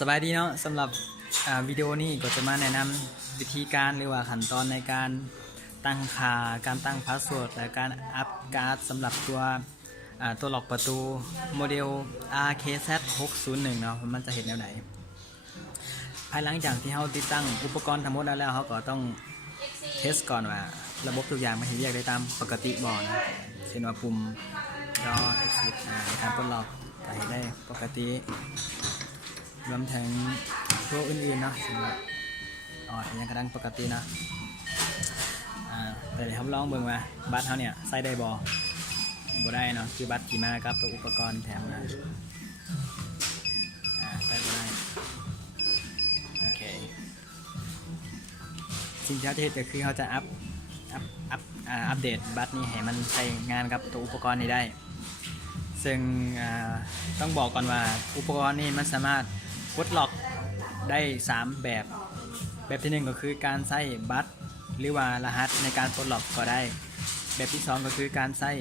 สบายดีเนาะสำหรับวิดีโอนี้ก็จะมาแนะนำวิธีการหรือว่าขั้นตอนในการตั้งค่าการตั้งพาสเวิร์ดและการอัปการ์ดสำหรับตัวล็อกประตูโมเดล RKZ601 เนาะมันจะเห็นแนวไหนภายหลังจากที่เราติดตั้งอุปกรณ์ทั้งหมดแล้วเขาก็ต้องเทสก่อนว่าระบบทุกอย่างมันเรียกได้ตามปกติบ่นะเช่นว่าปุ่มรอ exit การปลดล็อกก็เห็นได้ปกติรวมถึงตัวอื่นๆเนาะสำหรับยังกระดังปกตินะแต่เดี๋ยวผมลองเบิ่งว่าบัตรเขาเนี่ยใส่ได้บ่ได้เนาะคือบัตรที่มากับตัวอุปกรณ์แถมนะใส่บ่ได้โอเคสิ่งที่เขาจะเห็นก็คือเขาจะอัปเดตบัตรนี้ให้มันใช้งานกับตัวอุปกรณ์นี้ได้ซึ่งต้องบอกก่อนว่าอุปกรณ์นี้มันสามารถปลดล็อกได้3แบบที่1ก็คือการใส่บัตรหรือว่ารหัสในการปลดล็อกก็ได้แบบที่2ก็คือการใส่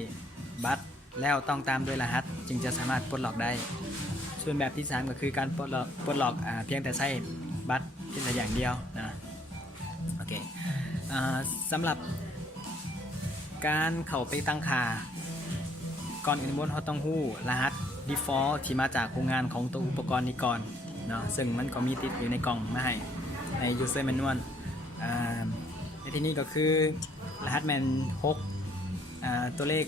บัตรแล้วต้องตามด้วยรหัสจึงจะสามารถปลดล็อกได้ส่วนแบบที่3ก็คือการปลดล็อกเพียงแต่ใส่บัตรเพียงแต่อย่างเดียวนะโอเคสำหรับการเข้าไปตั้งค่าก่อนอื่นบนเขาต้องรู้รหัส default ที่มาจากโรงงานของตัวอุปกรณ์นี้ก่อนเนาะซึ่งมันก็มีติดอยู่ในกล่องมาให้ใน user manual ในที่นี้ก็คือรหัสแมน6ตัวเลข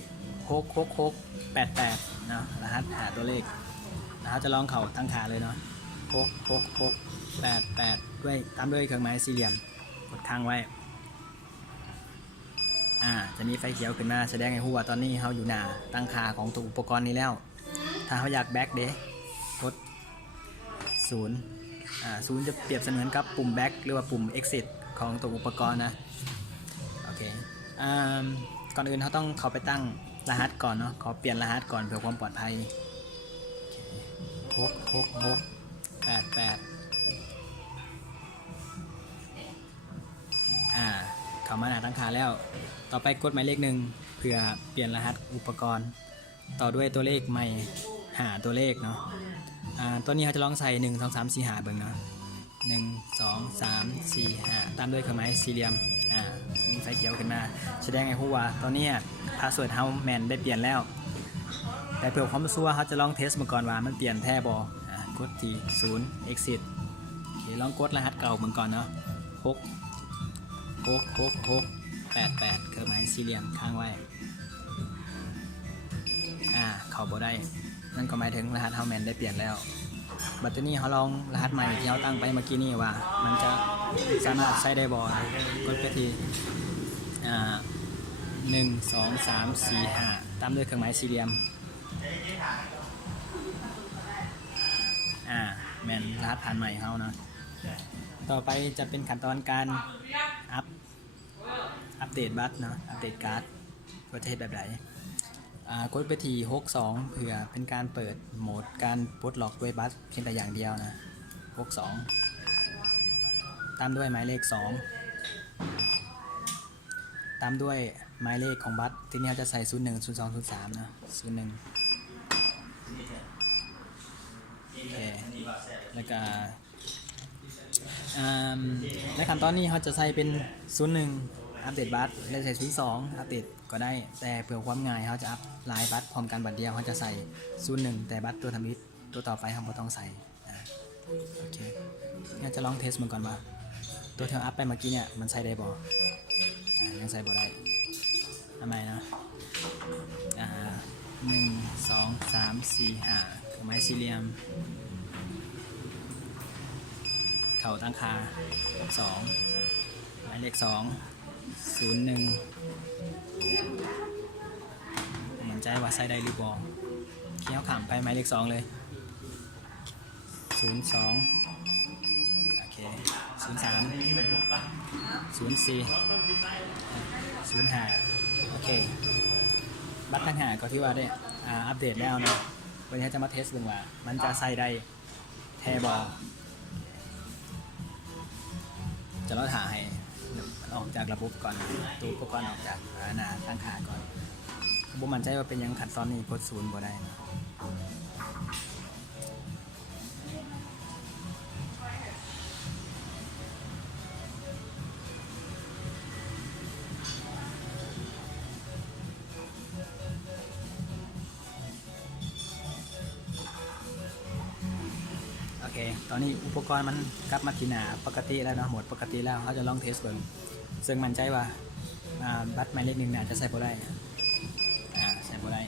66688เนาะรหัสหาตัวเลขเราจะลองเข้าตั้งค่าเลยเนาะ66688ด้วยตามด้วยเครื่องหมายสี่เหลี่ยมกดค้างไว้จะมีไฟเขียวขึ้นมาแสดงให้รู้ว่าตอนนี้เราอยู่หน้าตั้งค่าของตัวอุปกรณ์นี้แล้วถ้าเราอยากแบ็กเดกด0จะเปรียบเสมือนกับปุ่ม back หรือว่าปุ่ม exit ของตัวอุปกรณ์นะโอเคก่อนอื่นเขาต้องเข้าไปตั้งรหัสก่อนเนาะขอเปลี่ยนรหัสก่อนเพื่อความปลอดภัย66688เข้ามาหน้าตั้งค่าแล้วต่อไปกดหมายเลข1เพื่อเปลี่ยนรหัสอุปกรณ์ต่อด้วยตัวเลขใหม่หาตัวเลขเนาะตัวนี้เขาจะลองใส่1 2 3 4 5เบิ่งเนาะ1 2 3 4 5ตามด้วยเครื่องหมายสี่เหลี่ยมมีไฟเขียวขึ้นมาแสดงให้รู้ว่าตอนนี้พาสเวิร์ดเฮาแมนได้เปลี่ยนแล้วแต่เพื่อความชัวร์เขาจะลองเทสมาก่อนว่ามันเปลี่ยนแท้บ่กดที่0 exit โอเคลองกดรหัสเก่าเหมือนก่อนเนาะ688เครื่องหมายสี่เหลี่ยมค้างไว้เข้าบ่ได้นั่นก็หมายถึงรหัสเฮาแมนได้เปลี่ยนแล้วบัดนี้เขาลองรหัสใหม่ที่เขาตั้งไปเมื่อกี้นี่ว่ามันจะสามารถใช้ได้บ่กดไปที่1 2 3 4 5ตามด้วยเครื่องหมายสี่เหลี่ยมแมนรหัสผ่านใหม่เขานะต่อไปจะเป็นขั้นตอนการอัปเดตบัตรเนาะอัปเดตการ์ดว่าจะเฮ็ดแบบไหนกดไปที่62เพื่อเป็นการเปิดโหมดการปลดล็อกด้วยบัตรเพียงแต่อย่างเดียวนะ62ตามด้วยหมายเลข2ตามด้วยหมายเลขของบัตรที่นี้เราจะใส่01 02 03นะ01โอเคแล้วก็ในขั้นตอนนี้เขาจะใส่เป็น01อัปเดตบัตรและใส่02อัปเดตก็ได้แต่เพื่อความง่ายเขาจะอัพหลายบัตรพร้อมกันบัตรเดียวเขาจะใส่01แต่บัตรตัวทำอิฐตัวต่อไปเขาไม่ต้องใส่โอเคงั้นจะลองเทสมันก่อนว่าตัวที่เราอัพไปเมื่อกี้เนี่ยมันใส่ได้บ่ยังใส่บ่ได้ทำไมนะ1 2 3 4 5เครื่องหมายสี่เหลี่ยมเข่าตั้งค่า2หมายเลข2 01มั่นใจว่าใส่ได้หรือบ่เคี้ยวขำไปหมายเลข2เลย02โอเค03 04 05โอเคบัตรทั้ง5ก็ที่ว่าได้อัปเดตแล้วนะวันนี้จะมาเทสดูว่ามันจะใส่ได้แท้บ่จะเราถ่ายออกจากระบบก่อนตัวอุปกรณ์ออกจากหน้าตั้งค่าก่อนบ่มั่นใจว่าเป็นยังขัดซ้อนนี่กด0บ่ได้นะ ตอนนี้อุปกรณ์มันกลับมาที่หน้าปกติแล้วเนาะหมดปกติแล้วเขาจะลองเทสเบิ่งซึ่งมั่นใจว่าบัตรหมายเลข 1เนี่ยจะใส่บ่ได้ใส่บ่ได้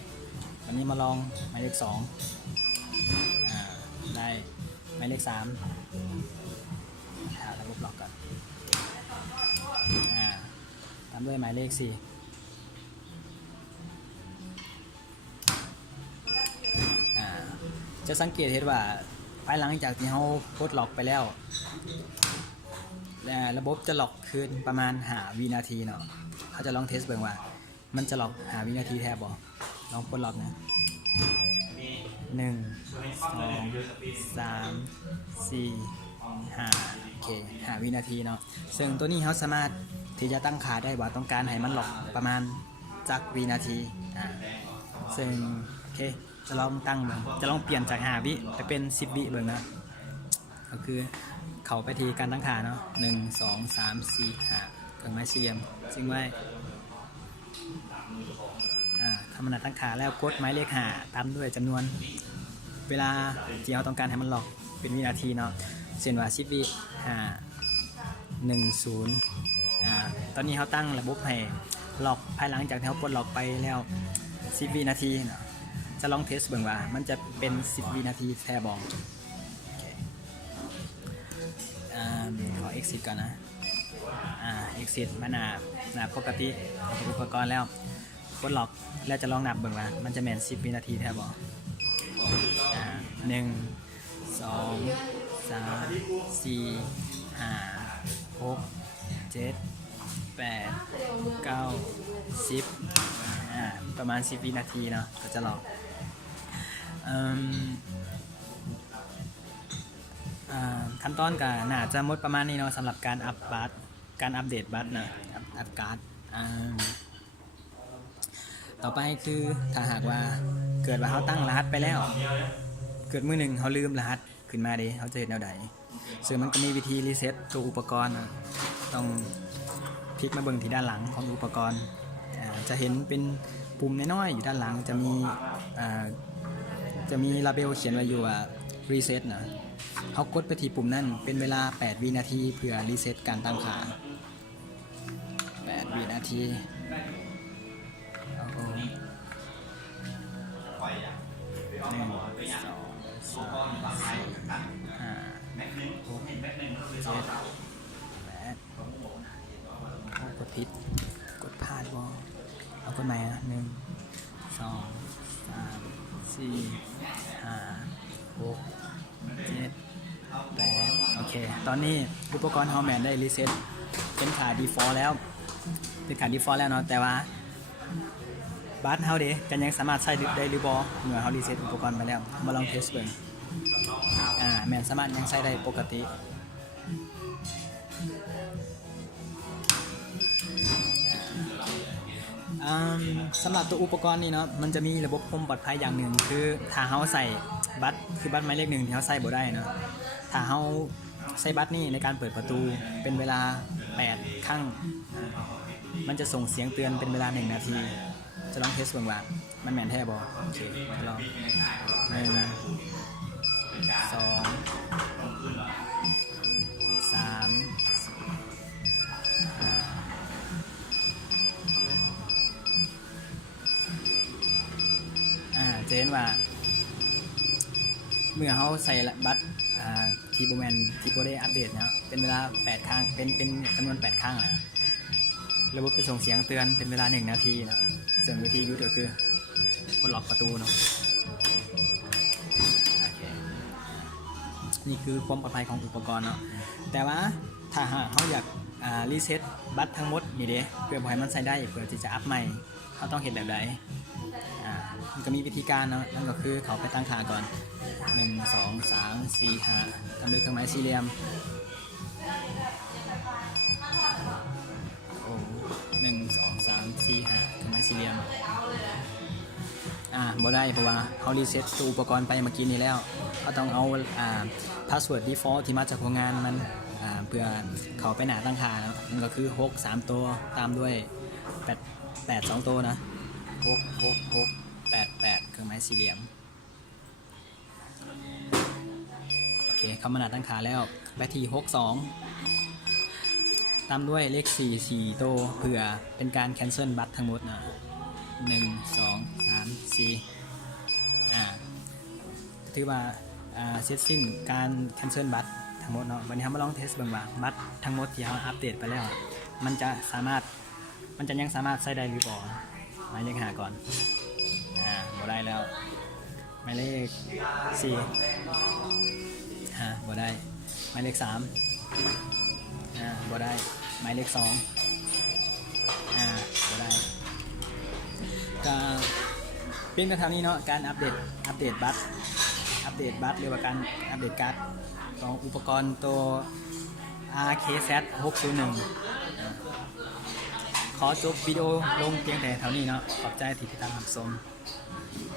วันนี้มาลองหมายเลข 2ได้หมายเลข 3หาระบบล็อกก่อนตามด้วยหมายเลข 4จะสังเกตเห็นว่าภายหลังจากที่เขาปลดล็อกไปแล้วระบบจะล็อกคืนประมาณ5 วินาทีเนาะเขาจะลองเทสเบิ่งว่ามันจะล็อก5 วินาทีแทบบ่ลองปลดล็อกนะ1 2 3 4 5โอเค5 วินาทีเนาะซึ่งตัวนี้เขาสามารถที่จะตั้งค่าได้ว่าต้องการให้มันล็อกประมาณจักวินาทีซึ่งโอเคจะลองตั้งเบิ่งจะลองเปลี่ยนจาก5 วิไปเป็น10 วิเบิ่งนะก็คือเข้าไปที่การตั้งค่าเนาะ1 2 3 4 5เครื่องหมายสี่เหลี่ยมซึ่งไว้ทำตั้งค่าแล้วกดหมายเลข5ตามด้วยจำนวนเวลาที่เราต้องการให้มันล็อกเป็นวินาทีเนาะเช่นว่า10 วิ5 1 0ตอนนี้เขาตั้งระบบให้ล็อกภายหลังจากที่เขากดล็อกไปแล้ว10 วินาทีเนาะจะลองเทสเบิ่งว่ามันจะเป็น10 วินาทีแท้บ่ขอ exit ก่อนนะexit มาหน้าปกติอุปกรณ์แล้วกดล็อกแล้วจะลองนับเบิ่งว่ามันจะแม่น10 วินาทีแท้บ่1 2 3 4 5 6 7 8 9 10ประมาณ10 วินาทีเนาะก็จะลองขั้นตอนก็น่าจะหมดประมาณนี้เนาะสำหรับการอัปเดตบัตรนะอัปการ์ดต่อไปคือถ้าหากว่าเกิดว่าเขาตั้งรหัสไปแล้วเกิดมื้อหนึ่งเขาลืมรหัสขึ้นมาดิเขาจะเห็นแนวใดซึ่งมันก็มีวิธีรีเซ็ตตัวอุปกรณ์ต้องพลิกมาเบิ่งที่ด้านหลังของอุปกรณ์จะเห็นเป็นปุ่มน้อยๆอยู่ด้านหลังจะมีลาเบลเขียนไว้อยู่ว่ารีเซ็ตนะเขากดไปที่ปุ่มนั้นเป็นเวลา8 วินาทีเพื่อรีเซ็ตการตั้งค่า8 วินาทีกดผิดกดพลาดบ่เอากดใหม่นะ1 2 3 4 5 6 7 8โอเคตอนนี้อุปกรณ์ฮอร์แมนได้รีเซ็ตเป็นขา default แล้วเนาะแต่ว่าบัตรเฮาเด้กันยังสามารถใช้ได้หรือบ่เมื่อเฮารีเซ็ตอุปกรณ์ไปแล้วมาลองเทสเบิ่งแม่นสามารถยังใช้ได้ปกติสำหรับตัวอุปกรณ์นี่เนาะมันจะมีระบบความปลอดภัยอย่างหนึ่งคือถ้าเฮาใส่บัตรหมายเลข 1ที่เฮาใส่บ่ได้เนาะถ้าเฮาใส่บัตรนี่ในการเปิดประตูเป็นเวลา8 ครั้งมันจะส่งเสียงเตือนเป็นเวลา1 นาทีจะลองเทสเบิ่งว่ามันแม่นแท้บ่โอเคลอง1 2 3จะเห็นว่าเมื่อเขาใส่บัตรทีโบแมนทีโบได้อัปเดตเนาะเป็นเวลา8 ครั้งเป็นจำนวน8 ครั้งแหละระบบจะส่งเสียงเตือนเป็นเวลา1 นาทีเนาะส่วนวิธียุทธก็คือกดล็อกประตูเนาะโอเคนี่คือความปลอดภัยของอุปกรณ์เนาะแต่ว่าถ้าเขาอยากรีเซ็ตบัตรทั้งหมดนี่เด้เพื่อให้มันใช้ได้เพื่อที่จะอัพใหม่เขาต้องเห็นแบบใดมันก็มีวิธีการเนาะนั่นก็คือเขาไปตั้งค่าก่อน1 2 3 4 5ทำด้วยเครื่องหมายสี่เหลี่ยม1 2 3 4 5เครื่องหมายสี่เหลี่ยมบ่ได้เพราะว่าเขารีเซ็ตตัวอุปกรณ์ไปเมื่อกี้นี้แล้วเขาต้องเอาพาสเวิร์ด default ที่มาจากโรงงานมันเพื่อเขาไปหน้าตั้งค่าเนาะนั่นก็คือ6 3 ตัวตามด้วย8 2 ตัวนะ6 8 8เครื่องหมายสี่เหลี่ยมโอเค เคเข้ามาหน้าตั้งขาแล้วไปที่62ตามด้วยเลข4โตวเผื่อเป็นการแคนเซิลบัตรทั้งหมดนะ1 2 3 4ถือว่าเสร็จสิ้นการแคนเซิลบัตรทั้งหมดเนาะวันนี้เรามาลองเทสเบิ่งว่าบัตรทั้งหมดที่เราอัปเดตไปแล้วมันจะยังสามารถใช้ได้หรือเปล่าหมายเลข5ก่อนบ่ได้แล้วหมายเลข4บ่ได้หมายเลข3บ่ได้หมายเลข2บ่ได้ก็เพียงแต่เท่านี้เนาะการอัปเดตบัตรหรือว่าการอัปเดตการ์ดของอุปกรณ์ตัว RKZ 601ขอจบวิดีโอลงเพียงแต่เท่านี้เนาะขอบใจที่ติดตามรับชม